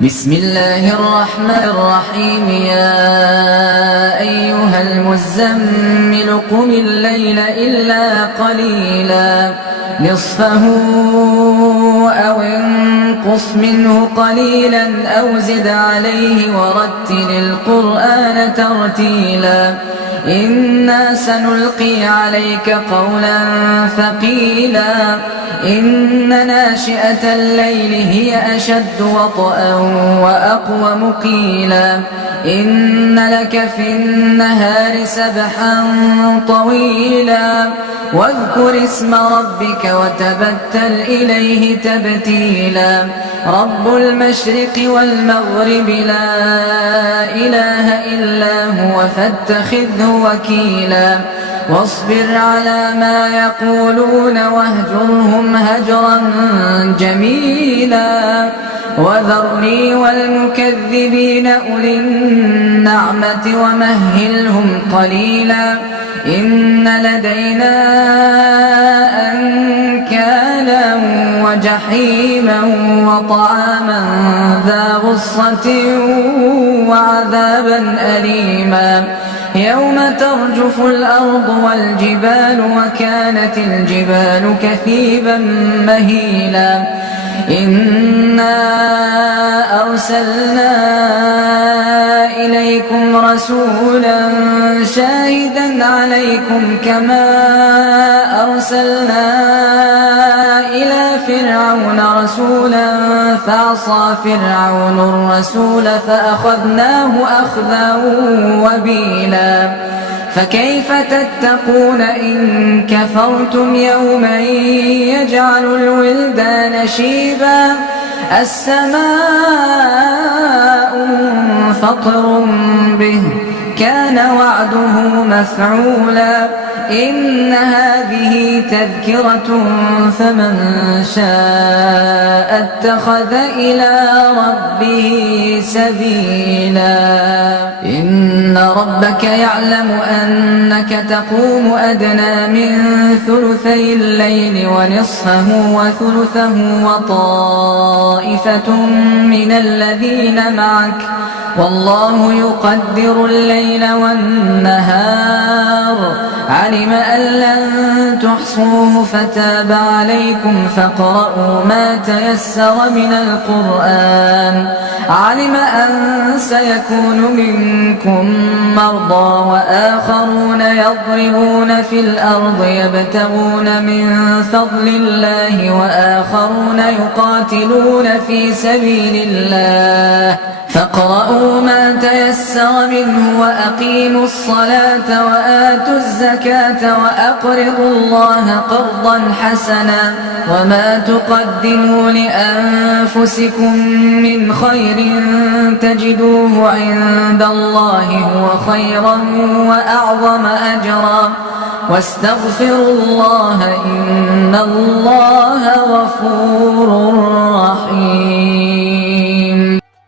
بسم الله الرحمن الرحيم. يا أيها المزمل قم الليل إلا قليلا نصفه أو انقص منه قليلا أو زد عليه ورتل القرآن ترتيلا إنا سنلقي عليك قولا ثقيلا إن ناشئة الليل هي أشد وطئا وأقوم قيلا إن لك في النهار سبحا طويلا واذكر اسم ربك وتبتل إليه تبتيلا رب المشرق والمغرب لا إله إلا هو فاتخذه وكيلا واصبر على ما يقولون واهجرهم هجرا جميلا وذرني والمكذبين أولي النعمة ومهلهم قليلا إن لدينا أنكالا وجحيما وطعاما ذا غصة وعذابا أليما يوم ترجف الأرض والجبال وكانت الجبال كثيبا مهيلا إنا أرسلنا إليكم رسولا شاهدا عليكم كما أرسلنا إلى فرعون رسولا فعصى فرعون الرسول فأخذناه أخذا وبيلا فكيف تتقون إن كفرتم يوما يجعل الولدان شيبا السماء منفطر به كان وعده مفعولا إن هذه تذكرة فمن شاء اتخذ إلى ربه سبيلا إن ربك يعلم أنك تقوم أدنى من ثلثي الليل ونصفه وثلثه وطائفة من الذين معك والله يقدر الليل والنهار علم أن لن تحصوه فتاب عليكم فاقرؤوا ما تيسر من القرآن علم أن سيكون منكم مرضى وآخرون يضربون في الأرض يبتغون من فضل الله وآخرون يقاتلون في سبيل الله فاقرؤوا ما تيسر منه وأقيموا الصلاة وآتوا الزكاة وأقرضوا الله قرضا حسنا وما تقدموا لأنفسكم من خير تجدوه عند الله هو خيرا وأعظم أجرا واستغفروا الله إن الله غفور رحيم.